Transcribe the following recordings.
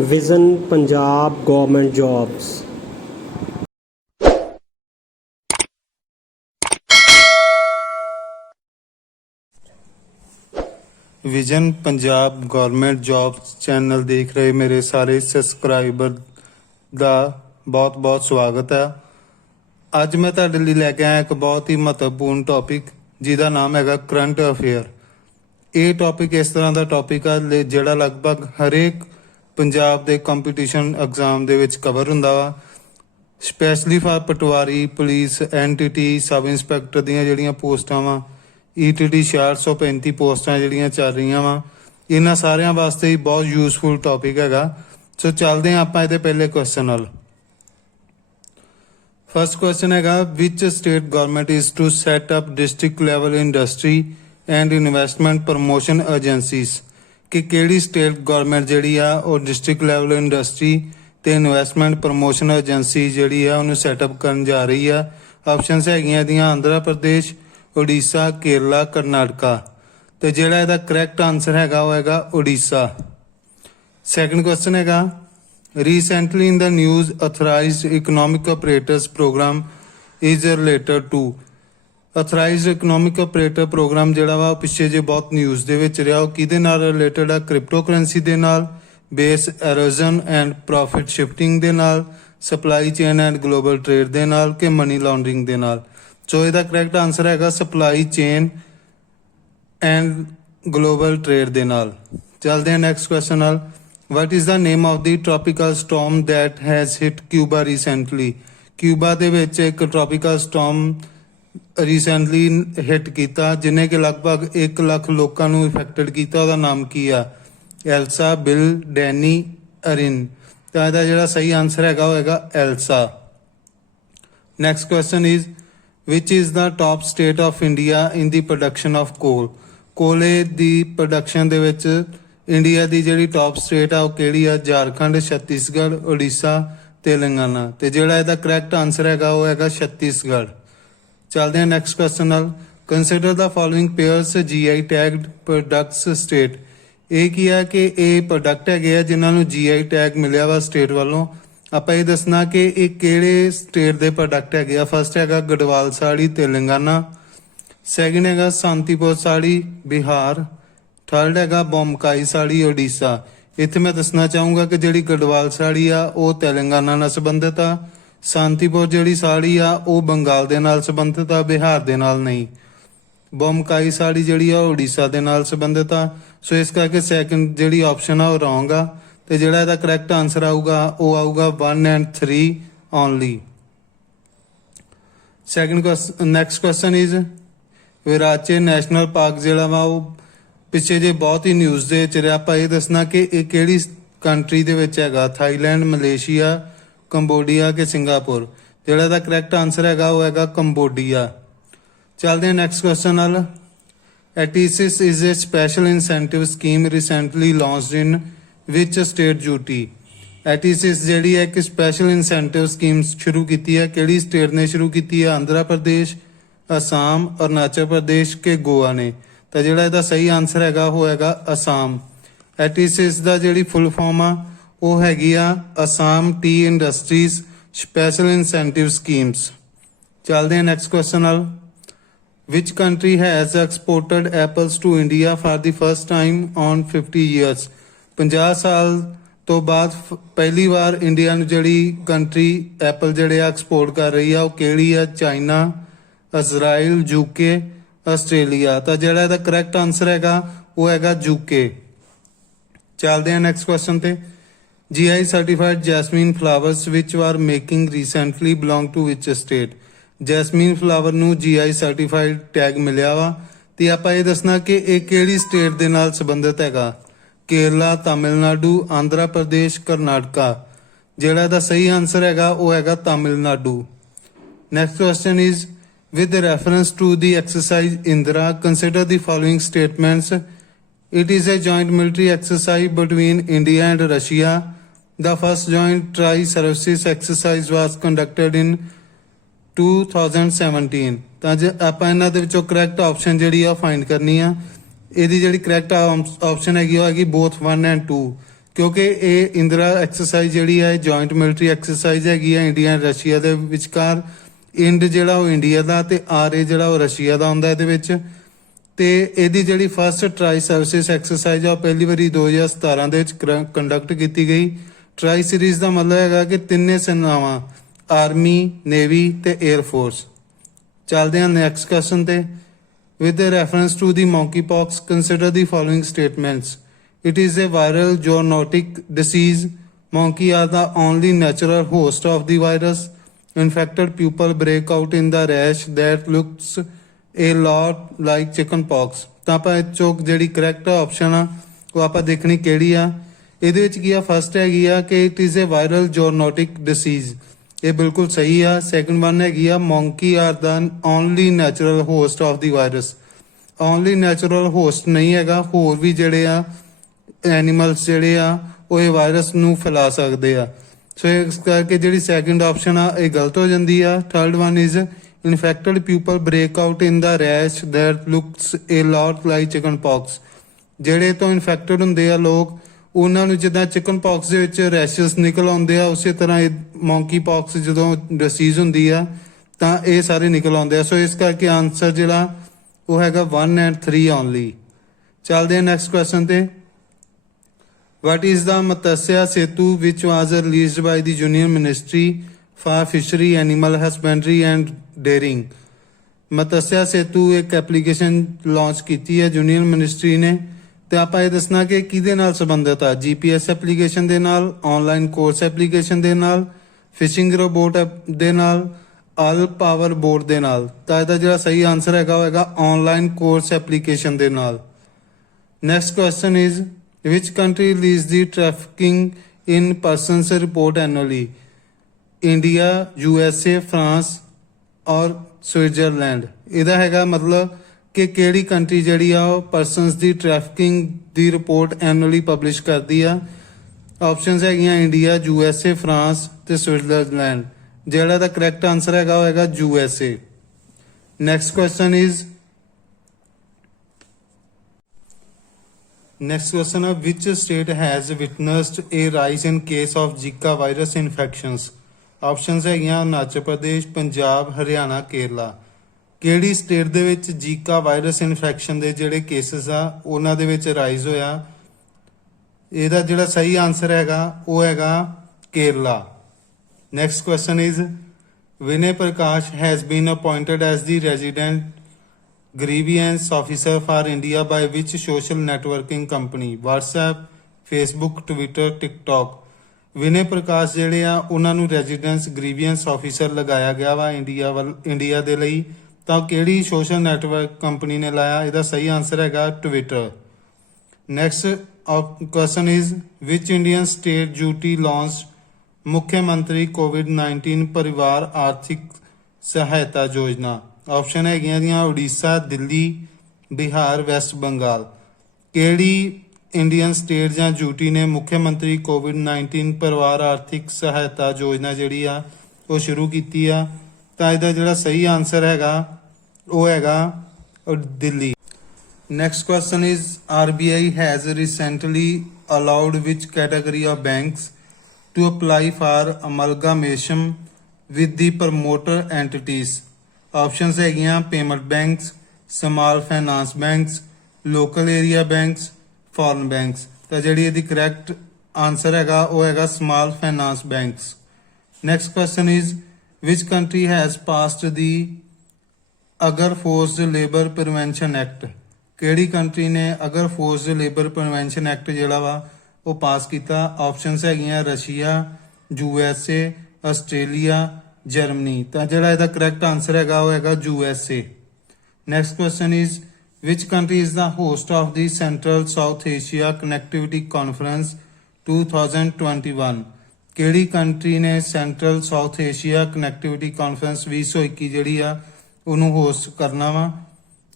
Vision Punjab government jobs. Vision Punjab government jobs channel ਦੇਖ ਰਹੇ ਮੇਰੇ ਸਾਰੇ ਸਬਸਕ੍ਰਾਈਬਰ ਦਾ ਬਹੁਤ ਬਹੁਤ ਸਵਾਗਤ ਹੈ। ਅੱਜ ਮੈਂ ਤੁਹਾਡੇ ਲਈ ਲੈ ਕੇ ਆਇਆ ਇੱਕ ਬਹੁਤ ਹੀ ਮਹੱਤਵਪੂਰਨ ਟੌਪਿਕ ਜਿਹਦਾ ਨਾਮ ਹੈਗਾ ਕਰੰਟ ਅਫੇਅਰ। ਇਹ ਟੌਪਿਕ ਇਸ ਤਰ੍ਹਾਂ ਦਾ ਟੌਪਿਕ ਆ ਜਿਹੜਾ ਲਗਭਗ ਹਰੇਕ ਪੰਜਾਬ ਦੇ ਕੰਪੀਟੀਸ਼ਨ ਐਗਜ਼ਾਮ ਦੇ ਵਿੱਚ ਕਵਰ ਹੁੰਦਾ ਵਾ, specially for patwari, police, NTT, sub inspector ਦੀਆਂ ਜਿਹੜੀਆਂ ਪੋਸਟਾਂ ਵਾ, ETT 435 ਪੋਸਟਾਂ ਜਿਹੜੀਆਂ ਚੱਲ ਰਹੀਆਂ ਵਾ, ਇਹਨਾਂ ਸਾਰਿਆਂ ਵਾਸਤੇ ਹੀ ਬਹੁਤ ਯੂਜ਼ਫੁਲ ਟੌਪਿਕ ਹੈਗਾ। ਸੋ ਚੱਲਦੇ ਹਾਂ ਆਪਾਂ ਇਹਦੇ ਪਹਿਲੇ ਕੁਐਸਚਨ ਨਾਲ। ਫਸਟ ਕੁਐਸਚਨ ਹੈਗਾ, which state government is to set up district level industry and investment promotion agencies. ਕਿ ਕਿਹੜੀ ਸਟੇਟ ਗਵਰਨਮੈਂਟ ਜਿਹੜੀ ਆ ਉਹ ਡਿਸਟ੍ਰਿਕਟ ਲੈਵਲ ਇੰਡਸਟਰੀ ਤੇ ਇਨਵੈਸਟਮੈਂਟ ਪ੍ਰਮੋਸ਼ਨ ਏਜੰਸੀ ਜਿਹੜੀ ਆ ਉਹਨੂੰ ਸੈਟਅਪ ਕਰਨ ਜਾ ਰਹੀ ਆ। ਆਪਸ਼ਨਸ ਹੈਗੀਆਂ ਇਹਦੀਆਂ ਆਂਧਰਾ ਪ੍ਰਦੇਸ਼, ਉੜੀਸਾ, ਕੇਰਲਾ, ਕਰਨਾਟਕਾ। ਤੇ ਜਿਹੜਾ ਇਹਦਾ ਕਰੈਕਟ ਆਨਸਰ ਹੈਗਾ ਉਹ ਹੈਗਾ ਉੜੀਸਾ। ਸੈਕੰਡ ਕੁਐਸਚਨ ਹੈਗਾ, recently in the news authorized economic operators program is related to. Authorized economic operator program ਜਿਹੜਾ ਵਾ ਉਹ ਪਿੱਛੇ ਜੇ ਬਹੁਤ ਨਿਊਜ਼ ਦੇ ਵਿੱਚ ਰਿਹਾ, ਉਹ ਕਿਹਦੇ ਨਾਲ ਰਿਲੇਟਡ ਆ? ਕ੍ਰਿਪਟੋ ਕਰੰਸੀ ਦੇ ਨਾਲ, ਬੇਸ ਐਰੋਜ਼ਨ ਐਂਡ ਪ੍ਰੋਫਿਟ ਸ਼ਿਫਟਿੰਗ ਦੇ ਨਾਲ, supply chain and global trade ਦੇ ਨਾਲ, ਕਿ ਮਨੀ ਲਾਂਡਰਿੰਗ ਦੇ ਨਾਲ। ਸੋ ਇਹਦਾ ਕਰੈਕਟ ਆਨਸਰ ਹੈਗਾ supply chain and global trade ਦੇ ਨਾਲ। ਚੱਲਦੇ ਹਾਂ ਨੈਕਸਟ ਕੁਐਸਚਨ ਨਾਲ। What is the name of the tropical storm that has hit Cuba recently. Cuba ਦੇ ਵਿੱਚ ਇੱਕ ਟ੍ਰੋਪੀਕਲ ਸਟੋਰਮ ਰੀਸੈਂਟਲੀ ਹਿੱਟ ਕੀਤਾ ਜਿਹਨੇ ਕਿ ਲਗਭਗ 1 ਲੱਖ ਲੋਕਾਂ ਨੂੰ ਇਫੈਕਟਡ ਕੀਤਾ। ਉਹਦਾ ਨਾਮ ਕੀ ਆ? Elsa, Bill, Danny, Erin. ਤਾਂ ਇਹਦਾ ਜਿਹੜਾ ਸਹੀ ਆਨਸਰ ਹੈਗਾ ਉਹ ਹੈਗਾ Elsa. Next question is, which is the top state of India in the production of coal. ਕੋਲੇ ਦੀ ਪ੍ਰੋਡਕਸ਼ਨ ਦੇ ਵਿੱਚ ਇੰਡੀਆ ਦੀ ਜਿਹੜੀ ਟਾਪ ਸਟੇਟ ਆ ਉਹ ਕਿਹੜੀ ਆ? ਝਾਰਖੰਡ, ਛੱਤੀਸਗੜ੍ਹ, ਉੜੀਸਾ, ਤੇਲੰਗਾਨਾ। ਤੇ ਜਿਹੜਾ ਇਹਦਾ ਕਰੈਕਟ ਆਨਸਰ ਹੈਗਾ ਉਹ ਹੈਗਾ ਛੱਤੀਸਗੜ੍ਹ। ਚੱਲਦੇ ਹਾਂ ਨੈਕਸਟ ਕੁਐਸਚਨ ਨਾਲ। Consider the following pairs GI tagged products state. ਇਹ ਕੀ ਆ ਕਿ ਇਹ ਪ੍ਰੋਡਕਟ ਹੈਗੇ ਆ ਜਿਨ੍ਹਾਂ ਨੂੰ GI ਟੈਗ ਮਿਲਿਆ ਵਾ ਸਟੇਟ ਵੱਲੋਂ। ਆਪਾਂ ਇਹ ਦੱਸਣਾ ਕਿ ਇਹ ਕਿਹੜੇ ਸਟੇਟ ਦੇ ਪ੍ਰੋਡਕਟ ਹੈਗੇ ਆ। ਫਸਟ ਹੈਗਾ ਗੜਵਾਲ ਸਾੜੀ, ਤੇਲੰਗਾਨਾ। ਸੈਕਿੰਡ ਹੈਗਾ ਸ਼ਾਂਤੀਪੁਰ ਸਾੜੀ, ਬਿਹਾਰ। ਥਰਡ ਹੈਗਾ ਬੋਮਕਾਈ ਸਾੜੀ, ਉੜੀਸਾ। ਇੱਥੇ ਮੈਂ ਦੱਸਣਾ ਚਾਹੂੰਗਾ ਕਿ ਜਿਹੜੀ ਗੜਵਾਲ ਸਾੜੀ ਆ ਉਹ ਤੇਲੰਗਾਨਾ ਨਾਲ ਸੰਬੰਧਿਤ ਆ। ਸ਼ਾਂਤੀਪੁਰ ਜਿਹੜੀ ਸਾੜੀ ਆ ਉਹ ਬੰਗਾਲ ਦੇ ਨਾਲ ਸੰਬੰਧਿਤ ਆ, ਬਿਹਾਰ ਦੇ ਨਾਲ ਨਹੀਂ। ਬੋਮਕਾਈ ਸਾੜੀ ਜਿਹੜੀ ਆ ਉਹ ਉੜੀਸਾ ਦੇ ਨਾਲ ਸੰਬੰਧਿਤ ਆ। ਸੋ ਇਸ ਕਰਕੇ ਸੈਕਿੰਡ ਜਿਹੜੀ ਆਪਸ਼ਨ ਆ ਉਹ ਰੋਂਗ ਆ। ਤੇ ਜਿਹੜਾ ਇਹਦਾ ਕਰੈਕਟ ਆਨਸਰ ਆਊਗਾ ਉਹ ਆਊਗਾ 1 and 3 only. Next question is, Virachey national park ਜਿਹੜਾ ਵਾ ਉਹ ਪਿੱਛੇ ਜੇ ਬਹੁਤ ਹੀ ਨਿਊਜ਼ ਦੇ ਵਿੱਚ ਰਿਹਾ। ਆਪਾਂ ਇਹ ਦੱਸਣਾ ਕਿ ਇਹ ਕਿਹੜੀ ਕੰਟਰੀ ਦੇ ਵਿੱਚ ਹੈਗਾ? ਥਾਈਲੈਂਡ, ਮਲੇਸ਼ੀਆ, ਕੰਬੋਡੀਆ ਕਿ ਸਿੰਗਾਪੁਰ। ਜਿਹੜਾ ਇਹਦਾ ਕਰੈਕਟ ਆਨਸਰ ਹੈਗਾ ਉਹ ਹੈਗਾ ਕੰਬੋਡੀਆ। ਚੱਲਦੇ ਹਾਂ ਨੈਕਸਟ ਕੁਐਸਚਨ ਨਾਲ। ATISS is a special incentive scheme recently launched in which state UT. ATISS ਜਿਹੜੀ ਹੈ ਇੱਕ ਸਪੈਸ਼ਲ ਇਨਸੈਂਟਿਵ ਸਕੀਮ ਸ਼ੁਰੂ ਕੀਤੀ ਹੈ। ਕਿਹੜੀ ਸਟੇਟ ਨੇ ਸ਼ੁਰੂ ਕੀਤੀ ਹੈ? ਆਂਧਰਾ ਪ੍ਰਦੇਸ਼, ਅਸਾਮ, ਅਰੁਣਾਚਲ ਪ੍ਰਦੇਸ਼ ਕਿ ਗੋਆ ਨੇ। ਤਾਂ ਜਿਹੜਾ ਇਹਦਾ ਸਹੀ ਆਨਸਰ ਹੈਗਾ ਉਹ ਹੈਗਾ ਅਸਾਮ। ਐਟੀਸਿਸ ਦਾ ਜਿਹੜੀ ਫੁੱਲ ਫਾਰਮ ਆ ਉਹ ਹੈਗੀ ਆ Assam tea industries special incentive schemes. ਚੱਲਦੇ ਹਾਂ ਨੈਕਸਟ ਕੁਐਸਚਨ ਨਾਲ। Which country has exported apples to India for the first time on 50 years। 50 ਸਾਲ ਤੋਂ ਬਾਅਦ ਪਹਿਲੀ ਵਾਰ ਇੰਡੀਆ ਨੂੰ ਜਿਹੜੀ ਕੰਟਰੀ ਐਪਲ ਜਿਹੜੇ ਆ ਐਕਸਪੋਰਟ ਕਰ ਰਹੀ ਆ ਉਹ ਕਿਹੜੀ ਆ? China, Israel, UK, Australia. ਤਾਂ ਜਿਹੜਾ ਇਹਦਾ ਕਰੈਕਟ ਆਨਸਰ ਹੈਗਾ ਉਹ ਹੈਗਾ UK। ਚੱਲਦੇ ਹਾਂ ਨੈਕਸਟ ਕੁਐਸਚਨ ਤੇ। GI certified jasmine flowers which are making recently belong to which state. Jasmine flower ਨੂੰ GI ਸਰਟੀਫਾਈਡ ਟੈਗ ਮਿਲਿਆ ਵਾ ਤੇ ਆਪਾਂ ਇਹ ਦੱਸਣਾ ਕਿ ਇਹ ਕਿਹੜੀ ਸਟੇਟ ਦੇ ਨਾਲ ਸੰਬੰਧਿਤ ਹੈਗਾ? ਕੇਰਲਾ, ਤਾਮਿਲਨਾਡੂ, ਆਂਧਰਾ ਪ੍ਰਦੇਸ਼, ਕਰਨਾਟਕਾ। ਜਿਹੜਾ ਇਹਦਾ ਸਹੀ ਆਨਸਰ ਹੈਗਾ ਉਹ ਹੈਗਾ Tamil Nadu. Next question is, with reference to the exercise Indra, consider the following statements. It is a joint military exercise between India and Russia. The first joint tri-services exercise was conducted in 2017। ਤਾਂ ਜੇ ਆਪਾਂ ਇਹਨਾਂ ਦੇ ਵਿੱਚੋਂ correct option ਜਿਹੜੀ ਆ find ਕਰਨੀ ਆ। ਇਹਦੀ ਜਿਹੜੀ ਕਰੈਕਟ ਆਪਸ਼ਨ ਹੈਗੀ ਉਹ ਹੈਗੀ both 1 and 2। ਕਿਉਂਕਿ ਇਹ ਇੰਦਰਾ ਐਕਸਰਸਾਈਜ਼ ਜਿਹੜੀ ਹੈ ਜੁਆਇੰਟ ਮਿਲਟਰੀ ਐਕਸਰਸਾਈਜ਼ ਹੈਗੀ ਹੈ ਇੰਡੀਆ ਐਂਡ ਰਸ਼ੀਆ ਦੇ ਵਿਚਕਾਰ। ਇੰਡ ਜਿਹੜਾ ਉਹ ਇੰਡੀਆ ਦਾ ਤੇ ਆਰ ਏ ਜਿਹੜਾ ਉਹ ਰਸ਼ੀਆ ਦਾ ਹੁੰਦਾ ਇਹਦੇ ਵਿੱਚ। ਤੇ ਇਹਦੀ ਜਿਹੜੀ ਫਸਟ ਟਰਾਈ ਸਰਵਿਸਿਜ਼ ਐਕਸਰਸਾਈਜ਼ ਆ ਉਹ ਪਹਿਲੀ ਵਾਰੀ 2017 ਦੇ ਵਿੱਚ ਕੰਡਕਟ ਕੀਤੀ ਗਈ। ਟਰਾਈ ਸੀਰੀਜ਼ ਦਾ ਮਤਲਬ ਹੈਗਾ ਕਿ ਤਿੰਨੇ ਸੈਨਾਵਾਂ ਆਰਮੀ, ਨੇਵੀ ਤੇ 에ਅਰ ਫੋਰਸ। ਚੱਲਦੇ ਹਾਂ ਨੈਕਸਟ ਕੁਐਸਚਨ ਤੇ। With the reference to the monkeypox, consider the following statements. It is a viral zoonotic disease. Monkey are the only natural host of the virus. Infected pupil break out in the rash that looks a lot like chickenpox. ਤਾਂ ਆਪਾਂ ਇਹ ਚੋਂ ਜਿਹੜੀ correct option ਆ ਉਹ ਆਪਾਂ ਦੇਖਣੀ ਕਿਹੜੀ ਆ। ਇਹਦੇ ਵਿੱਚ ਕੀ ਆ, ਫਸਟ ਹੈਗੀ ਆ ਕਿ it is a viral zoonotic disease, ਇਹ ਬਿਲਕੁਲ ਸਹੀ ਆ। ਸੈਕੰਡ ਵਨ ਹੈਗੀ ਆ monkey are the only natural host of the virus. Only natural host ਨਹੀਂ ਹੈਗਾ, ਹੋਰ ਵੀ ਜਿਹੜੇ ਆ ਐਨੀਮਲਸ ਜਿਹੜੇ ਆ ਉਹ ਇਹ ਵਾਇਰਸ ਨੂੰ ਫੈਲਾ ਸਕਦੇ ਆ। ਸੋ ਇਸ ਕਰਕੇ ਜਿਹੜੀ ਸੈਕੰਡ ਆਪਸ਼ਨ ਆ ਇਹ ਗਲਤ ਹੋ ਜਾਂਦੀ ਆ। Third one is infected people break out in the rash that looks a lot like chicken pox. ਜਿਹੜੇ ਤੋਂ ਇਨਫੈਕਟਡ ਹੁੰਦੇ ਆ ਲੋਕ, ਉਹਨਾਂ ਨੂੰ ਜਿੱਦਾਂ ਚਿਕਨ ਪੌਕਸ ਦੇ ਵਿੱਚ ਰੈਸ਼ਸ ਨਿਕਲ ਆਉਂਦੇ ਆ, ਉਸੇ ਤਰ੍ਹਾਂ ਇਹ ਮੌਂਕੀ ਪੌਕਸ ਜਦੋਂ ਡਿਸੀਜ਼ ਹੁੰਦੀ ਆ ਤਾਂ ਇਹ ਸਾਰੇ ਨਿਕਲ ਆਉਂਦੇ ਆ। ਸੋ ਇਸ ਕਰਕੇ ਆਨਸਰ ਜਿਹੜਾ ਉਹ ਹੈਗਾ 1 and 3 ਓਨਲੀ। ਚੱਲਦੇ ਆ ਨੈਕਸਟ ਕੁਐਸਚਨ ਤੇ। What is the Matsya Setu which was released by the Union Ministry for Fishery, Animal Husbandry and Dairying? Matsya Setu ਇੱਕ ਐਪਲੀਕੇਸ਼ਨ ਲਾਂਚ ਕੀਤੀ ਹੈ ਯੂਨੀਅਨ ਮਿਨਿਸਟਰੀ ਨੇ, ਤੇ ਆਪਾਂ ਇਹ ਦੱਸਣਾ ਕਿ ਕਿਹਦੇ ਨਾਲ ਸੰਬੰਧਿਤ ਆ। GPS ਐਪਲੀਕੇਸ਼ਨ ਦੇ ਨਾਲ, ਆਨਲਾਈਨ ਕੋਰਸ ਐਪਲੀਕੇਸ਼ਨ ਦੇ ਨਾਲ, ਫਿਸ਼ਿੰਗ ਰੋਬੋਟ ਦੇ ਨਾਲ, ਆਲ ਪਾਵਰ ਬੋਰਡ ਦੇ ਨਾਲ। ਤਾਂ ਇਹਦਾ ਜਿਹੜਾ ਸਹੀ ਆਨਸਰ ਹੈਗਾ ਉਹ ਹੈਗਾ ਆਨਲਾਈਨ ਕੋਰਸ ਐਪਲੀਕੇਸ਼ਨ ਦੇ ਨਾਲ। Next question is which country released the trafficking in persons report annually? India, USA, France ਔਰ ਸਵਿਟਜ਼ਰਲੈਂਡ। ਇਹਦਾ ਹੈਗਾ ਮਤਲਬ ਕਿ ਕਿਹੜੀ ਕੰਟਰੀ ਜਿਹੜੀ ਆ ਉਹ ਪਰਸਨਸ ਦੀ ਟ੍ਰੈਫਿਕਿੰਗ ਦੀ ਰਿਪੋਰਟ ਐਨੂਅਲੀ ਪਬਲਿਸ਼ ਕਰਦੀ ਆ। ਆਪਸ਼ਨਸ ਹੈਗੀਆਂ ਇੰਡੀਆ, USA, ਫਰਾਂਸ ਤੇ ਸਵਿਟਜ਼ਰਲੈਂਡ। ਜਿਹੜਾ ਦਾ ਕਰੈਕਟ ਆਨਸਰ ਹੈਗਾ ਉਹ ਹੈਗਾ USA। Next question is Next question of which state has witnessed a rise in case of Zika virus infections? Options ਹੈਗੀਆਂ ਅਰੁਣਾਚਲ ਪ੍ਰਦੇਸ਼, ਪੰਜਾਬ, ਹਰਿਆਣਾ, ਕੇਰਲਾ। ਕਿਹੜੀ ਸਟੇਟ ਦੇ ਵਿੱਚ ਜੀਕਾ ਵਾਇਰਸ ਇਨਫੈਕਸ਼ਨ ਦੇ ਜਿਹੜੇ ਕੇਸਿਸ ਆ ਉਹਨਾਂ ਦੇ ਵਿੱਚ ਰਾਈਜ਼ ਹੋਇਆ? ਇਹਦਾ ਜਿਹੜਾ ਸਹੀ ਆਨਸਰ ਹੈਗਾ ਉਹ ਹੈਗਾ Kerala. Next question is Vinay Prakash has been appointed as the resident grievance officer for India by which social networking company? WhatsApp, Facebook, Twitter, TikTok। Vinay Prakash ਜਿਹੜੇ ਆ ਉਹਨਾਂ ਨੂੰ ਰੈਜ਼ੀਡੈਂਸ ਗ੍ਰੀਵੀਐਂਸ ਆਫੀਸਰ ਲਗਾਇਆ ਗਿਆ ਵਾ ਇੰਡੀਆ ਦੇ ਲਈ। ਤਾਂ ਕਿਹੜੀ ਸੋਸ਼ਲ ਨੈਟਵਰਕ ਕੰਪਨੀ ਨੇ ਲਾਇਆ? ਇਹਦਾ ਸਹੀ ਆਨਸਰ ਹੈਗਾ Twitter. Next question is which Indian state duty launch ਮੁੱਖ ਮੰਤਰੀ COVID-19 ਪਰਿਵਾਰ ਆਰਥਿਕ ਸਹਾਇਤਾ ਯੋਜਨਾ। ਆਪਸ਼ਨ ਹੈਗੀਆਂ ਦੀਆਂ ਉੜੀਸਾ, ਦਿੱਲੀ, ਬਿਹਾਰ, ਵੈਸਟ ਬੰਗਾਲ। ਕਿਹੜੀ ਇੰਡੀਅਨ ਸਟੇਟ ਜਾਂ ਯੂਟੀ ਨੇ ਮੁੱਖ ਮੰਤਰੀ COVID-19 ਪਰਿਵਾਰ ਆਰਥਿਕ ਸਹਾਇਤਾ ਯੋਜਨਾ ਜਿਹੜੀ ਆ ਉਹ ਸ਼ੁਰੂ ਕੀਤੀ ਆ? ਤਾਂ ਇਹਦਾ ਜਿਹੜਾ ਸਹੀ ਆਨਸਰ ਹੈਗਾ ਉਹ ਹੈਗਾ Delhi. Next question is RBI has recently allowed which category of banks to apply for amalgamation with the promoter entities? Options ਹੈਗੀਆਂ payment banks, small finance banks, local area banks, foreign banks. ਤਾਂ ਜਿਹੜੀ ਇਹਦੀ correct answer ਹੈਗਾ ਉਹ ਹੈਗਾ small finance banks. Next question is which country has passed the Uyghur forced labour prevention act? ਕਿਹੜੀ country ਨੇ Uyghur forced labour prevention act ਜਿਹੜਾ ਵਾ ਉਹ ਪਾਸ ਕੀਤਾ? ਆਪਸ਼ਨਸ ਹੈਗੀਆਂ ਰਸ਼ੀਆ, USA, ਆਸਟ੍ਰੇਲੀਆ, ਜਰਮਨੀ। ਤਾਂ ਜਿਹੜਾ ਇਹਦਾ ਕਰੈਕਟ ਆਨਸਰ ਹੈਗਾ ਉਹ ਹੈਗਾ USA। Next question is which country is the host of the central south Asia connectivity conference 2021? ਕਿਹੜੀ ਕੰਟਰੀ ਨੇ central south Asia connectivity conference 2021 ਜਿਹੜੀ ਆ ਉਹਨੂੰ ਹੋਸਟ ਕਰਨਾ ਵਾ?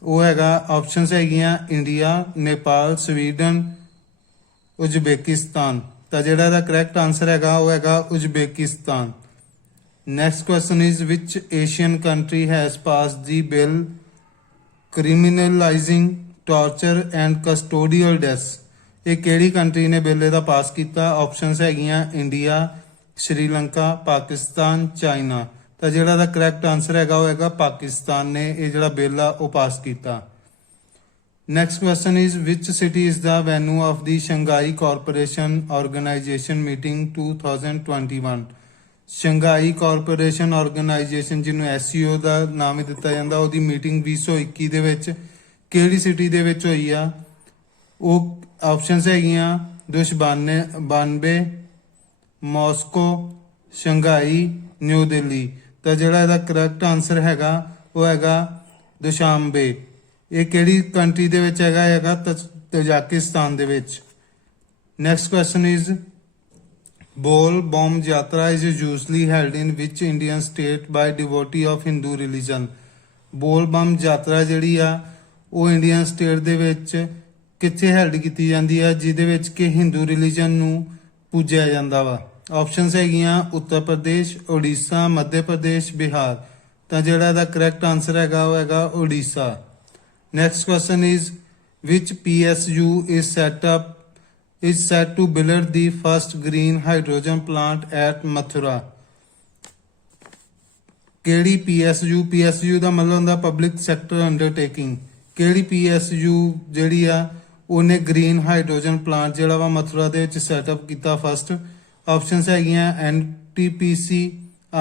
ਉਹ ਹੈਗਾ ਆਪਸ਼ਨਸ ਹੈਗੀਆਂ ਇੰਡੀਆ, ਨੇਪਾਲ, ਸਵੀਡਨ, ਉਜ਼ਬੇਕਿਸਤਾਨ। ਤਾਂ ਜਿਹੜਾ ਇਹਦਾ ਕਰੈਕਟ ਆਨਸਰ ਹੈਗਾ ਉਹ ਹੈਗਾ Uzbekistan. Next question is which Asian country has passed the bill criminalizing torture and custodial deaths? ਇਹ ਕਿਹੜੀ ਕੰਟਰੀ ਨੇ ਬਿੱਲ ਇਹਦਾ ਪਾਸ ਕੀਤਾ? ਆਪਸ਼ਨਸ ਹੈਗੀਆਂ ਇੰਡੀਆ, ਸ਼੍ਰੀਲੰਕਾ, ਪਾਕਿਸਤਾਨ, ਚਾਈਨਾ। ਤਾਂ ਜਿਹੜਾ ਦਾ ਕਰੈਕਟ ਆਨਸਰ ਹੈਗਾ ਉਹ ਹੈਗਾ ਪਾਕਿਸਤਾਨ ਨੇ ਇਹ ਜਿਹੜਾ ਬਿੱਲ ਆ ਉਹ ਪਾਸ ਕੀਤਾ। Next question is, which city is the venue of the Shanghai Cooperation Organization meeting 2021? Shanghai corporation organisation ਜਿਹਨੂੰ SCO ਦਾ ਨਾਮ ਦਿੱਤਾ ਜਾਂਦਾ ਉਹਦੀ ਮੀਟਿੰਗ 2021 ਦੇ ਵਿੱਚ ਕਿਹੜੀ ਸਿਟੀ ਦੇ ਵਿੱਚ ਹੋਈ ਆ? ਉਹ ਆਪਸ਼ਨਸ ਹੈਗੀਆਂ ਦੁਸ਼ਬਾਨੇ 92, ਮਾਸਕੋ, ਸ਼ੰਘਾਈ, ਨਿਊ ਦਿੱਲੀ। ਤਾਂ ਜਿਹੜਾ ਇਹਦਾ ਕਰੈਕਟ ਆਨਸਰ ਹੈਗਾ ਉਹ ਹੈਗਾ ਦੁਸ਼ਾਂਬੇ। ਇਹ ਕਿਹੜੀ ਕੰਟਰੀ ਦੇ ਵਿੱਚ ਹੈਗਾ ਤਜਾਕਿਸਤਾਨ ਦੇ ਵਿੱਚ। Next question is, Bol Bam Yatra is usually held in which Indian state by devotee of Hindu religion? Bol Bam Yatra ਜਿਹੜੀ ਆ ਉਹ ਇੰਡੀਅਨ ਸਟੇਟ ਦੇ ਵਿੱਚ ਕਿੱਥੇ ਹੈਲਡ ਕੀਤੀ ਜਾਂਦੀ ਆ ਜਿਹਦੇ ਵਿੱਚ ਕਿ ਹਿੰਦੂ ਰਿਲੀਜਨ ਨੂੰ ਪੂਜਿਆ ਜਾਂਦਾ ਵਾ? ਆਪਸ਼ਨਸ ਹੈਗੀਆਂ ਉੱਤਰ ਪ੍ਰਦੇਸ਼, ਉੜੀਸਾ, ਮੱਧ ਪ੍ਰਦੇਸ਼, ਬਿਹਾਰ। ਤਾਂ ਜਿਹੜਾ ਇਹਦਾ ਕਰੈਕਟ ਆਨਸਰ ਹੈਗਾ ਉਹ ਹੈਗਾ Orissa. Next question is, which PSU is set to build the first green hydrogen plant at Mathura? ਕਿਹੜੀ PSU ਦਾ ਮਤਲਬ ਹੁੰਦਾ ਪਬਲਿਕ ਸੈਕਟਰ ਅੰਡਰਟੇਕਿੰਗ। ਕਿਹੜੀ PSU ਜਿਹੜੀ ਆ ਉਹਨੇ ਗ੍ਰੀਨ ਹਾਈਡਰੋਜਨ ਪਲਾਂਟ ਜਿਹੜਾ ਵਾ ਮਥੁਰਾ ਦੇ ਵਿੱਚ ਸੈਟਅਪ ਕੀਤਾ ਫਸਟ? ਆਪਸ਼ਨਸ ਹੈਗੀਆਂ NTPC,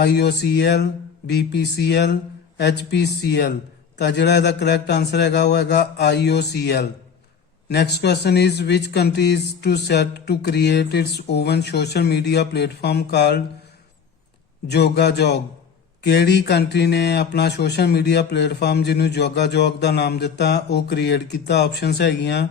IOCL, BPCL, HPCL। ਤਾਂ ਜਿਹੜਾ ਇਹਦਾ ਕਰੈਕਟ ਆਨਸਰ ਹੈਗਾ ਉਹ ਹੈਗਾ IOCL। Next question is, which country is to set to create its own social media platform called Jogajog? ਕਿਹੜੀ ਕੰਟਰੀ ਨੇ ਆਪਣਾ ਸੋਸ਼ਲ ਮੀਡੀਆ ਪਲੇਟਫਾਰਮ ਜਿਹਨੂੰ ਜੋਗਾਜੋਗ ਦਾ ਨਾਮ ਦਿੱਤਾ ਉਹ ਕ੍ਰੀਏਟ ਕੀਤਾ? ਆਪਸ਼ਨਸ ਹੈਗੀਆਂ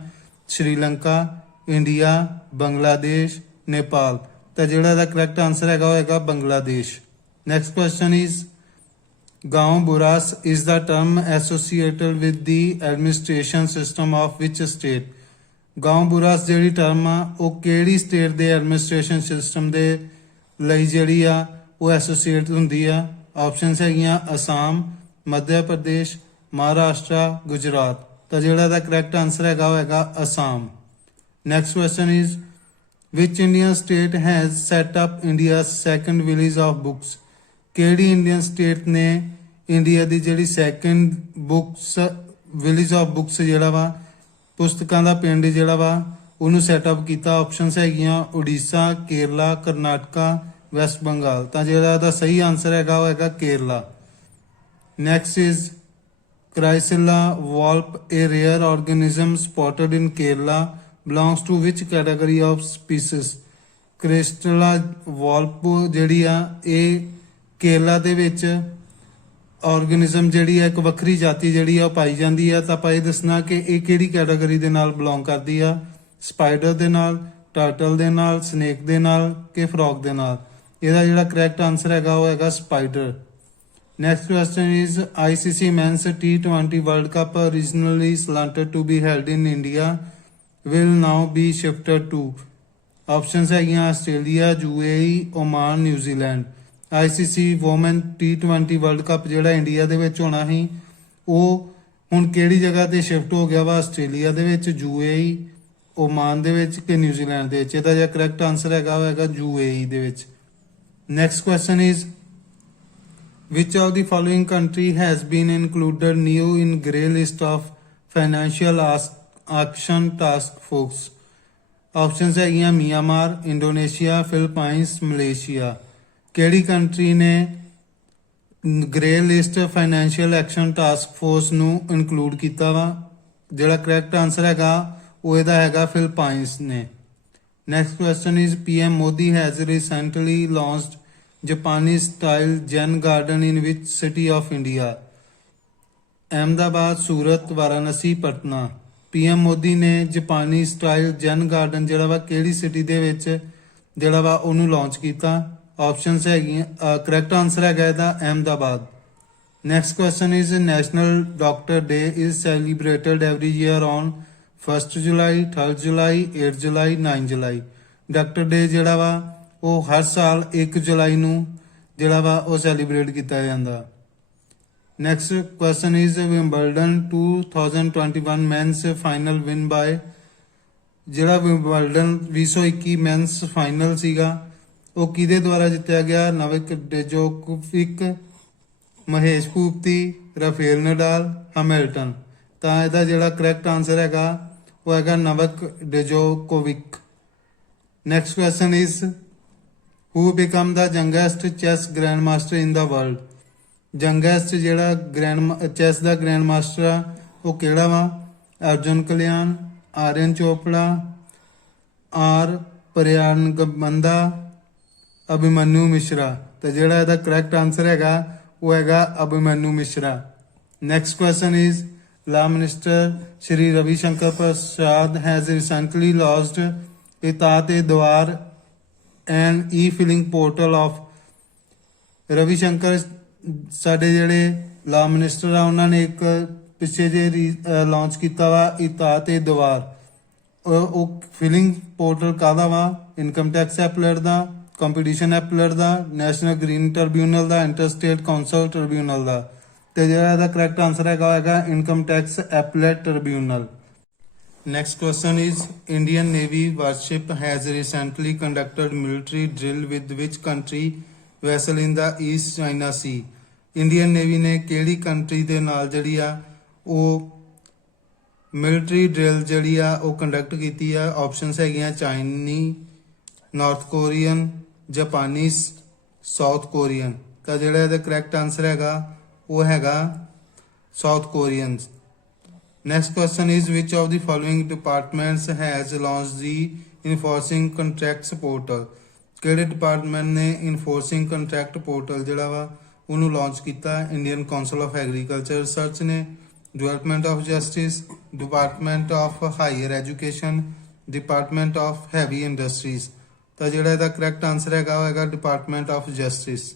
ਸ਼੍ਰੀਲੰਕਾ, ਇੰਡੀਆ, ਬੰਗਲਾਦੇਸ਼, ਨੇਪਾਲ। ਤਾਂ ਜਿਹੜਾ ਇਹਦਾ ਕਰੈਕਟ ਆਨਸਰ ਹੈਗਾ ਉਹ ਹੈਗਾ Bangladesh. Next question is, Gaon Buras is the term associated with the administration system of which state? Gaon Buras ਜਿਹੜੀ ਟਰਮ ਆ ਉਹ ਕਿਹੜੀ ਸਟੇਟ ਦੇ ਐਡਮਿਨਿਸਟ੍ਰੇਸ਼ਨ ਸਿਸਟਮ ਦੇ ਲਈ ਜਿਹੜੀ ਆ ਉਹ ਐਸੋਸੀਏਟ ਹੁੰਦੀ ਆ? ਆਪਸ਼ਨਸ ਹੈਗੀਆਂ ਅਸਾਮ, ਮੱਧ ਪ੍ਰਦੇਸ਼, ਮਹਾਰਾਸ਼ਟਰ, ਗੁਜਰਾਤ। ਤਾਂ ਜਿਹੜਾ ਇਹਦਾ ਕਰੈਕਟ ਆਨਸਰ ਹੈਗਾ ਉਹ ਹੈਗਾ Assam. Next question is, which Indian state has set up India's second village of books? ਕਿਹੜੀ ਇੰਡੀਅਨ ਸਟੇਟ ਨੇ ਇੰਡੀਆ ਦੀ ਜਿਹੜੀ ਸੈਕੰਡ ਵਿਲੇਜ ਆਫ ਬੁੱਕਸ ਜਿਹੜਾ ਵਾ ਪੁਸਤਕਾਂ ਦਾ ਪਿੰਡ ਜਿਹੜਾ ਵਾ ਉਹਨੂੰ ਸੈਟਅਪ ਕੀਤਾ? ਆਪਸ਼ਨਸ ਹੈਗੀਆਂ ਉੜੀਸਾ, ਕੇਰਲਾ, ਕਰਨਾਟਕਾ, ਵੈਸਟ ਬੰਗਾਲ। ਤਾਂ ਜਿਹੜਾ ਇਹਦਾ ਸਹੀ ਆਨਸਰ ਹੈਗਾ ਉਹ ਹੈਗਾ Kerala. Next is, Chrysilla volupe, a rare organism spotted in Kerala, belongs to which category of species? ਕ੍ਰਾਈਸਿਲਾ ਵਾਲਪ ਜਿਹੜੀ ਆ ਇਹ ਕੇਰਲਾ ਦੇ ਵਿੱਚ ਆਰਗੇਨਿਜ਼ਮ ਜਿਹੜੀ ਆ ਇੱਕ ਵੱਖਰੀ ਜਾਤੀ ਜਿਹੜੀ ਆ ਉਹ ਪਾਈ ਜਾਂਦੀ ਆ। ਤਾਂ ਆਪਾਂ ਇਹ ਦੱਸਣਾ ਕਿ ਇਹ ਕਿਹੜੀ ਕੈਟਾਗਰੀ ਦੇ ਨਾਲ ਬਿਲੋਂਗ ਕਰਦੀ ਆ? ਸਪਾਈਡਰ ਦੇ ਨਾਲ, ਟਰਟਲ ਦੇ ਨਾਲ, ਸਨੇਕ ਦੇ ਨਾਲ ਕਿ ਫਰੌਗ ਦੇ ਨਾਲ? ਇਹਦਾ ਜਿਹੜਾ ਕਰੈਕਟ ਆਨਸਰ ਹੈਗਾ ਉਹ ਹੈਗਾ spider. Next question is, ICC men's T20 world cup originally slated to be held in India will now be shifted to? Options ਹੈਗੀਆਂ Australia, UAE, Oman, New Zealand. ICC woman T20 world cup ਜਿਹੜਾ India ਦੇ ਵਿੱਚ ਹੋਣਾ ਸੀ ਉਹ ਹੁਣ ਕਿਹੜੀ ਜਗ੍ਹਾ ਤੇ ਸ਼ਿਫਟ ਹੋ ਗਿਆ ਵਾ? ਆਸਟ੍ਰੇਲੀਆ ਦੇ ਵਿੱਚ, UAE, ਓਮਾਨ ਦੇ ਵਿੱਚ ਕਿ ਨਿਊਜ਼ੀਲੈਂਡ ਦੇ ਵਿੱਚ? ਇਹਦਾ ਜਿਹੜਾ ਕਰੈਕਟ ਆਨਸਰ ਹੈਗਾ ਉਹ ਹੈਗਾ UAE ਦੇ ਵਿੱਚ। Next question is, which of the following country has been included new in grey list of financial action task force? Options ਹੈਗੀਆਂ ਮਿਆਂਮਾਰ, ਇੰਡੋਨੇਸ਼ੀਆ, ਫਿਲੀਪਾਈਨਸ, ਮਲੇਸ਼ੀਆ। ਕਿਹੜੀ ਕੰਟਰੀ ਨੇ grey list financial action task force ਨੂੰ include ਕੀਤਾ ਵਾ? ਜਿਹੜਾ correct answer ਹੈਗਾ ਉਹ ਇਹਦਾ ਹੈਗਾ ਫਿਲੀਪਾਈਨਸ ਨੇ। Next question is, PM Modi has recently launched ਜਾਪਾਨੀ style zen garden in which city of India? Ahmedabad, Surat, Varanasi, Patna. PM Modi ਨੇ ਜਾਪਾਨੀ ਸਟਾਈਲ ਜੈਨ ਗਾਰਡਨ ਜਿਹੜਾ ਵਾ ਕਿਹੜੀ ਸਿਟੀ ਦੇ ਵਿੱਚ ਜਿਹੜਾ ਵਾ ਉਹਨੂੰ ਲਾਂਚ ਕੀਤਾ? ਆਪਸ਼ਨਸ ਹੈਗੀਆਂ ਕਰੈਕਟ ਆਨਸਰ ਹੈਗਾ ਇਹਦਾ Ahmedabad. Next question is, national doctor day is celebrated every year on 1 July, 3 July, 8 July, 9 July. Doctor day ਜਿਹੜਾ ਵਾ ਉਹ ਹਰ ਸਾਲ 1 ਜੁਲਾਈ ਨੂੰ ਜਿਹੜਾ ਵਾ ਉਹ ਸੈਲੀਬ੍ਰੇਟ ਕੀਤਾ ਜਾਂਦਾ। Next question is, Wimbledon 2021 men's final win by ਜਿਹੜਾ ਵਿੰਬਲਡਨ 2021 ਮੈਨਸ ਫਾਈਨਲ ਸੀਗਾ ਉਹ ਕਿਹਦੇ ਦੁਆਰਾ ਜਿੱਤਿਆ ਗਿਆ? Novak Djokovic, Mahesh Bhupathi, Rafael Nadal, Hamilton. ਤਾਂ ਇਹਦਾ ਜਿਹੜਾ ਕਰੈਕਟ ਆਨਸਰ ਹੈਗਾ ਉਹ ਹੈਗਾ Novak Djokovic. Next question is who become the youngest chess grand master in the world? Youngest ਜਿਹੜਾ ਚੈਸ ਦਾ ਗ੍ਰੈਂਡ ਮਾਸਟਰ ਆ ਉਹ ਕਿਹੜਾ ਵਾ? ਅਰਜੁਨ ਕਲਿਆਣ, ਆर्यन ਚੋਪੜਾ, ਆਰ ਪ੍ਰਯਾਨਗਬੰਦਾ, ਅਭਿਮਨੂ ਮਿਸ਼ਰਾ। ਤੇ ਜਿਹੜਾ ਇਹਦਾ ਕਰੈਕਟ ਆਨਸਰ ਹੈਗਾ ਉਹ ਹੈਗਾ Abhimanyu Mishra. Next question is law minister Shri Ravi Shankar Prasad has recently launched ਇਤਾਤ-ਏ-ਦੁਆਰ an e filing portal of. Ravi Shankar ਸਾਡੇ ਜਿਹੜੇ ਲਾ ਮਿਨਿਸਟਰ ਆ ਉਹਨਾਂ ਨੇ ਇੱਕ ਪਿੱਛੇ ਜੇ ਲਾਂਚ ਕੀਤਾ ਵਾ ਇਤਾਤ-ਏ-ਦੁਆਰ। ਉਹ ਫਿਲਿੰਗ ਪੋਰਟਲ ਕਾਹਦਾ ਵਾ? ਇਨਕਮ ਟੈਕਸ ਐਪਲੇਟ ਦਾ, ਕੰਪੀਟੀਸ਼ਨ ਐਪਲੇਟ ਦਾ, ਨੈਸ਼ਨਲ ਗ੍ਰੀਨ ਟ੍ਰਿਬਿਊਨਲ ਦਾ, ਇੰਟਰਸਟੇਟ ਕਾਉਂਸਲ ਟ੍ਰਿਬਿਊਨਲ ਦਾ। ਤੇ ਜਿਹੜਾ ਇਹਦਾ ਕਰੈਕਟ ਆਨਸਰ ਹੈਗਾ income tax appellate tribunal. Next question is Indian Navy warship has recently conducted military drill with which country vessel in the East China Sea? Indian Navy ਨੇ ਕਿਹੜੀ country ਦੇ ਨਾਲ ਜਿਹੜੀ ਆ ਉਹ ਮਿਲਟਰੀ ਡਰਿਲ ਜਿਹੜੀ ਆ ਉਹ ਕੰਡਕਟ ਕੀਤੀ ਆ? ਆਪਸ਼ਨਸ ਹੈਗੀਆਂ ਚਾਈਨੀ, ਨਾਰਥ ਕੋਰੀਅਨ, ਜਾਪਾਨੀ, ਸਾਊਥ ਕੋਰੀਅਨ। ਤਾਂ ਜਿਹੜਾ ਇਹਦਾ ਕਰੈਕਟ ਆਨਸਰ ਹੈਗਾ ਉਹ ਹੈਗਾ south Korean. Next question is which of the following departments has launched the enforcing contracts portal? ਕਿਹੜੇ ਡਿਪਾਰਟਮੈਂਟ ਨੇ enforcing contract portal ਜਿਹੜਾ ਵਾ ਉਹਨੂੰ ਲਾਂਚ ਕੀਤਾ? Indian council of agriculture research ਨੇ, department of justice, department of higher education, department of heavy industries. ਤਾਂ ਜਿਹੜਾ ਇਹਦਾ ਕਰੈਕਟ ਆਨਸਰ ਹੈਗਾ ਉਹ ਹੈਗਾ department of justice.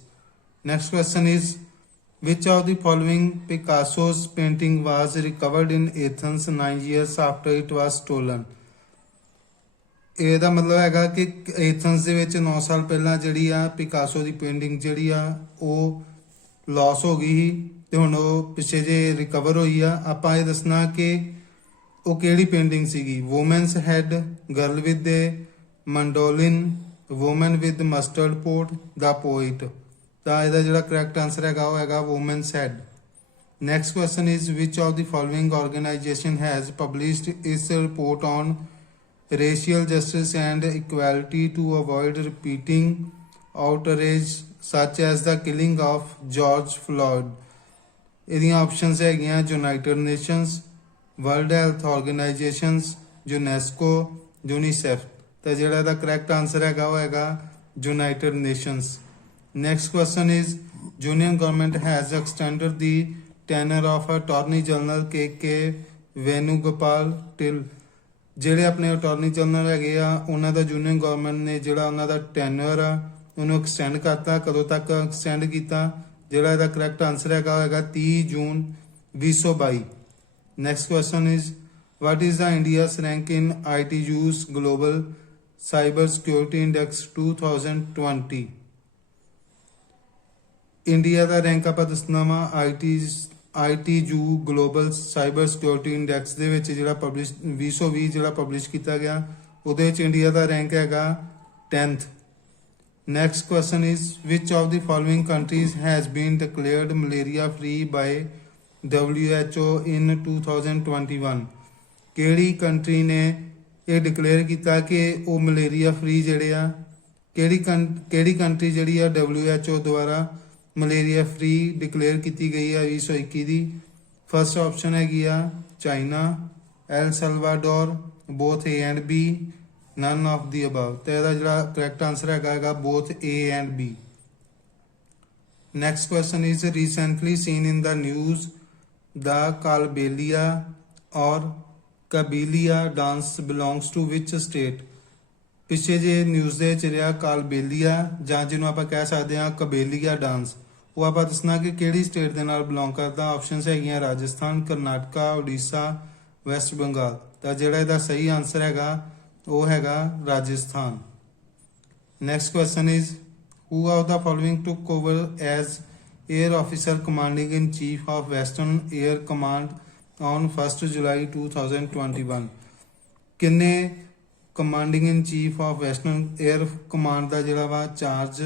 Next question is which of the following Picasso's painting was recovered in Athens 9 years after it was stolen? ਇਹਦਾ ਮਤਲਬ ਹੈਗਾ ਕਿ ਐਥਨਸ ਦੇ ਵਿੱਚ 9 ਸਾਲ ਪਹਿਲਾਂ ਜਿਹੜੀ ਆ ਪਿਕਾਸੋ ਦੀ ਪੇਂਟਿੰਗ ਜਿਹੜੀ ਆ ਉਹ ਲਾਸ ਹੋ ਗਈ ਸੀ ਤੇ ਹੁਣ ਉਹ ਪਿੱਛੇ ਜੇ ਰਿਕਵਰ ਹੋਈ ਆ। ਆਪਾਂ ਇਹ ਦੱਸਣਾ ਕਿ ਉਹ ਕਿਹੜੀ ਪੇਂਟਿੰਗ ਸੀਗੀ? Woman's head, girl with a mandolin, woman with mustard pot, the poet. ਤਾਂ ਇਹਦਾ ਜਿਹੜਾ ਕਰੈਕਟ ਆਨਸਰ ਹੈਗਾ ਉਹ ਹੈਗਾ woman's head. Next question is which of the following organisation has published its report on racial justice and equality to avoid repeating outrage such as the killing of George Floyd? ਇਹਦੀਆਂ options ਹੈਗੀਆਂ United Nations, World Health Organisations, UNESCO, UNICEF. ਤਾਂ ਜਿਹੜਾ ਇਹਦਾ correct answer ਹੈਗਾ ਉਹ ਹੈਗਾ United nations. Next question is Union government has extended the tenure of Attorney General K.K. Venugopal till ਜਿਹੜੇ ਆਪਣੇ ਅਟਾਰਨੀ ਜਨਰਲ ਹੈਗੇ ਆ ਉਹਨਾਂ ਦਾ ਯੂਨੀਅਨ ਗਵਰਨਮੈਂਟ ਨੇ ਜਿਹੜਾ ਉਹਨਾਂ ਦਾ ਟੈਨਰ ਆ ਉਹਨੂੰ ਐਕਸਟੈਂਡ ਕਰਤਾ। ਕਦੋਂ ਤੱਕ ਐਕਸਟੈਂਡ ਕੀਤਾ? ਜਿਹੜਾ ਇਹਦਾ ਕਰੈਕਟ ਆਨਸਰ ਹੈਗਾ 30 ਜੂਨ 2022। Next question is what is the India's rank in ITU's Global Cyber Security Index 2020? India the rank ਆਪਾਂ ਦੱਸਣਾ ਵਾ ITU global cyber security index ਦੇ ਵਿੱਚ ਜਿਹੜਾ ਪਬਲਿਸ਼ 2020 ਜਿਹੜਾ ਪਬਲਿਸ਼ ਕੀਤਾ ਗਿਆ ਉਹਦੇ ਵਿੱਚ ਇੰਡੀਆ ਦਾ ਰੈਂਕ ਹੈਗਾ 10th। Next question is which of the following countries has been declared malaria free by WHO in 2021? ਕਿਹੜੀ ਕੰਟਰੀ ਨੇ ਇਹ ਡਿਕਲੇਅਰ ਕੀਤਾ ਕਿ ਉਹ ਮਲੇਰੀਆ ਫ੍ਰੀ ਜਿਹੜੇ ਆ? ਕਿਹੜੀ ਕੰਟਰੀ ਜਿਹੜੀ ਆ WHO ਦੁਆਰਾ ਮਲੇਰੀਆ ਫ੍ਰੀ ਡਿਕਲੇਅਰ ਕੀਤੀ ਗਈ ਆ 2021 ਦੀ? ਫਸਟ ਆਪਸ਼ਨ ਹੈਗੀ ਆ China, El Salvador, both A and B, none of the above. ਤੇ ਇਹਦਾ ਜਿਹੜਾ ਕਰੈਕਟ ਆਨਸਰ ਹੈਗਾ both A and B। Next question is recently seen in the news the Kalbelia or Kabilia dance belongs to which state? ਪਿੱਛੇ ਜੇ news ਦੇ ਵਿੱਚ ਰਿਹਾ ਕਾਲਬੇਲੀਆ ਜਾਂ ਜਿਹਨੂੰ ਆਪਾਂ ਕਹਿ ਸਕਦੇ ਹਾਂ ਕਬੇਲੀਆ ਡਾਂਸ, ਉਹ ਆਪਾਂ ਦੱਸਣਾ ਕਿ ਕਿਹੜੀ ਸਟੇਟ ਦੇ ਨਾਲ ਬਿਲੋਂਗ ਕਰਦਾ। ਆਪਸ਼ਨਸ ਹੈਗੀਆਂ ਰਾਜਸਥਾਨ, ਕਰਨਾਟਕਾ, ਉੜੀਸਾ, ਵੈਸਟ ਬੰਗਾਲ। ਤਾਂ ਜਿਹੜਾ ਇਹਦਾ ਸਹੀ ਆਨਸਰ ਹੈਗਾ ਉਹ ਹੈਗਾ Rajasthan. Next question is who of the following took over as air officer commanding in chief of western air command on 1 July 2021? ਕਿੰਨੇ commanding in chief of western air command ਦਾ ਜਿਹੜਾ ਵਾ ਚਾਰਜ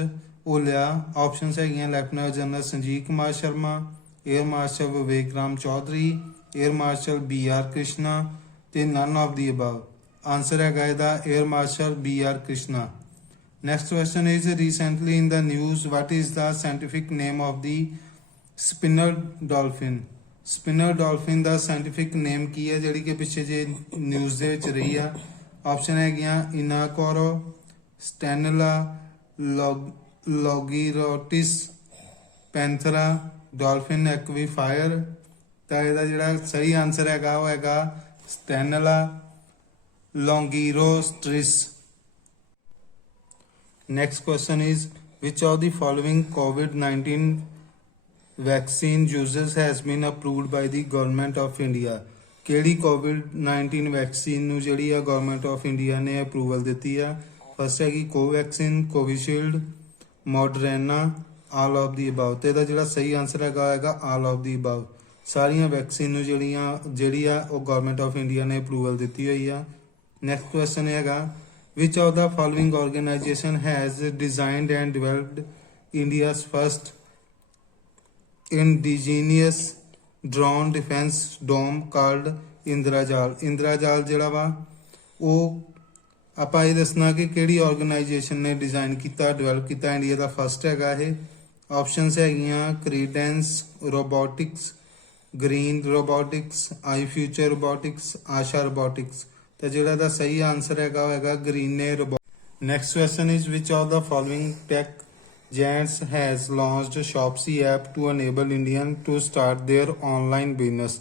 ਉਹ ਲਿਆ। ਆਪਸ਼ਨਸ ਹੈਗੀਆਂ lieutenant general Sanjeev Kumar Sharma, air marshal Vivek Ram Chaudhari, air marshal BR Krishna ਤੇ ਨਨ of the above. Answer ਹੈਗਾ ਇਹਦਾ air marshal BR Krishna. Next question is recently in the news, what is the scientific name of the spinner dolphin? Spinner dolphin the scientific name ਕੀ ਹੈ ਜਿਹੜੀ ਕਿ ਪਿੱਛੇ ਜੇ news ਦੇ ਵਿੱਚ ਰਹੀ ਆ? ਆਪਸ਼ਨ ਹੈਗੀਆਂ ਇਨਾਕੋਰੋ, ਸਟੈਨਲਾ, ਲੋਗੀਰੋਟਿਸ, ਪੈਂਥਰਾ, ਡਾਲਫਿਨ ਐਕਵੀਫਾਇਰ। ਤਾਂ ਇਹਦਾ ਜਿਹੜਾ ਸਹੀ ਆਨਸਰ ਹੈਗਾ ਉਹ ਹੈਗਾ ਸਟੈਨਲਾ ਲੋਂਗੀਰੋਸਟ੍ਰਿਸ। Next question is, which of the following COVID-19 vaccine uses has been approved by the government of India? ਕਿਹੜੀ COVID-19 ਵੈਕਸੀਨ ਨੂੰ ਜਿਹੜੀ ਆ ਗਵਰਨਮੈਂਟ ਆਫ ਇੰਡੀਆ ਨੇ ਅਪਰੂਵਲ ਦਿੱਤੀ ਆ? ਫਸਟ ਹੈਗੀ Covaxin, Covishield, Moderna, all of the above. ਤੇ ਇਹਦਾ ਜਿਹੜਾ ਸਹੀ ਆਨਸਰ ਹੈਗਾ ਆਲ ਆਫ ਦੀ ਅਬਵ। ਸਾਰੀਆਂ ਵੈਕਸੀਨ ਨੂੰ ਜਿਹੜੀ ਆ ਉਹ ਗਵਰਨਮੈਂਟ ਆਫ ਇੰਡੀਆ ਨੇ ਅਪਰੂਵਲ ਦਿੱਤੀ ਹੋਈ ਆ। ਨੈਕਸਟ ਕੁਐਸਚਨ ਹੈਗਾ, which of the following organization has designed and developed India's first indigenous drone defense dome called ਇੰਦਰਾਜਾਲ? ਇੰਦਰਾਜਾਲ ਜਿਹੜਾ ਵਾ ਉਹ ਆਪਾਂ ਇਹ ਦੱਸਣਾ ਕਿ ਕਿਹੜੀ ਆਰਗੇਨਾਈਜੇਸ਼ਨ ਨੇ ਡਿਜ਼ਾਈਨ ਕੀਤਾ, ਡਿਵੈਲਪ ਕੀਤਾ। ਇੰਡੀਆ ਦਾ ਫਸਟ ਹੈਗਾ ਇਹ। ਆਪਸ਼ਨਸ ਹੈਗੀਆਂ Credence robotics, green robotics, I future robotics, Asha robotics. ਤਾਂ ਜਿਹੜਾ ਦਾ ਸਹੀ ਆਨਸਰ ਹੈਗਾ ਉਹ ਹੈਗਾ green robot. Next question is, which of the following tech giants has launched Shopsy app to enable Indian to start their online business?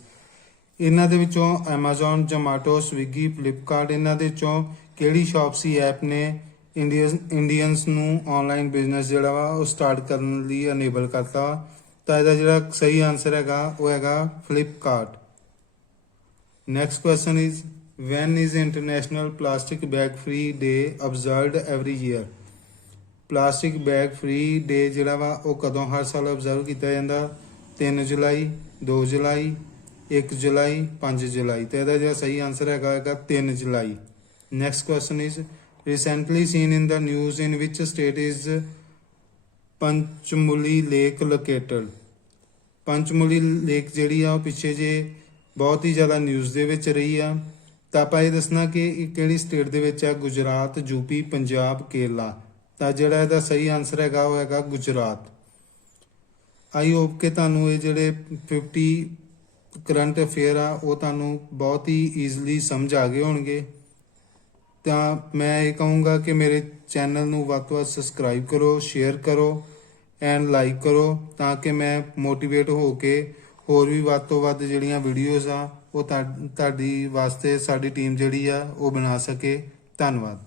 ਇਹਨਾਂ ਦੇ ਵਿੱਚੋਂ Amazon, Zomato, Swiggy, Flipkart, ਇਹਨਾਂ ਦੇ ਵਿੱਚੋਂ ਕਿਹੜੀ Shopsy ਐਪ ਨੇ ਇੰਡੀਅਨਸ ਨੂੰ ਆਨਲਾਈਨ ਬਿਜ਼ਨਸ ਜਿਹੜਾ ਵਾ ਉਹ ਸਟਾਰਟ ਕਰਨ ਲਈ ਅਨੇਬਲ ਕਰਤਾ? ਤਾਂ ਇਹਦਾ ਜਿਹੜਾ ਸਹੀ ਆਨਸਰ ਹੈਗਾ ਉਹ ਹੈਗਾ Flipkart। Next question is, when is International Plastic Bag Free Day observed every year? Plastic bag free day ਜਿਹੜਾ ਵਾ ਉਹ ਕਦੋਂ ਹਰ ਸਾਲ ਅਬਜ਼ਰਵ ਕੀਤਾ ਜਾਂਦਾ? 3 ਜੁਲਾਈ, 2 ਜੁਲਾਈ, 1 ਜੁਲਾਈ, 5 ਜੁਲਾਈ। ਤੇ ਇਹਦਾ ਜਿਹੜਾ ਸਹੀ ਆਨਸਰ ਹੈਗਾ 3 July. Next question is, recently seen in the news in which state is Panchmuli lake located? Panchmuli lake ਜਿਹੜੀ ਆ ਉਹ ਪਿੱਛੇ ਜੇ ਬਹੁਤ ਹੀ ਜ਼ਿਆਦਾ ਨਿਊਜ਼ ਦੇ ਵਿੱਚ ਰਹੀ ਆ। ਤਾਂ ਆਪਾਂ ਇਹ ਦੱਸਣਾ ਕਿ ਇਹ ਕਿਹੜੀ ਸਟੇਟ ਦੇ ਵਿੱਚ ਆ? ਗੁਜਰਾਤ, ਯੂਪੀ, ਪੰਜਾਬ, ਕੇਰਲਾ। ਤਾਂ ਜਿਹੜਾ ਇਹਦਾ ਸਹੀ ਆਨਸਰ ਹੈਗਾ ਉਹ ਹੈਗਾ ਗੁਜਰਾਤ। ਆਈ ਹੋਪ ਕਿ ਤੁਹਾਨੂੰ ਇਹ ਜਿਹੜੇ 50 ਕਰੰਟ ਅਫੇਅਰ ਆ ਉਹ ਤੁਹਾਨੂੰ ਬਹੁਤ ਹੀ ਈਜ਼ਲੀ ਸਮਝ ਆ ਗਏ ਹੋਣਗੇ। ਤਾਂ ਮੈਂ ਇਹ ਕਹੂੰਗਾ ਕਿ ਮੇਰੇ ਚੈਨਲ ਨੂੰ ਵੱਧ ਤੋਂ ਵੱਧ ਸਬਸਕ੍ਰਾਈਬ ਕਰੋ, ਸ਼ੇਅਰ ਕਰੋ ਐਂਡ ਲਾਈਕ ਕਰੋ, ਤਾਂ ਕਿ ਮੈਂ ਮੋਟੀਵੇਟ ਹੋ ਕੇ ਹੋਰ ਵੀ ਵੱਧ ਤੋਂ ਵੱਧ ਜਿਹੜੀਆਂ ਵੀਡੀਓਜ਼ ਆ ਉਹ ਤੁਹਾਡੀ ਵਾਸਤੇ ਸਾਡੀ ਟੀਮ ਜਿਹੜੀ ਆ ਉਹ ਬਣਾ ਸਕੇ। ਧੰਨਵਾਦ।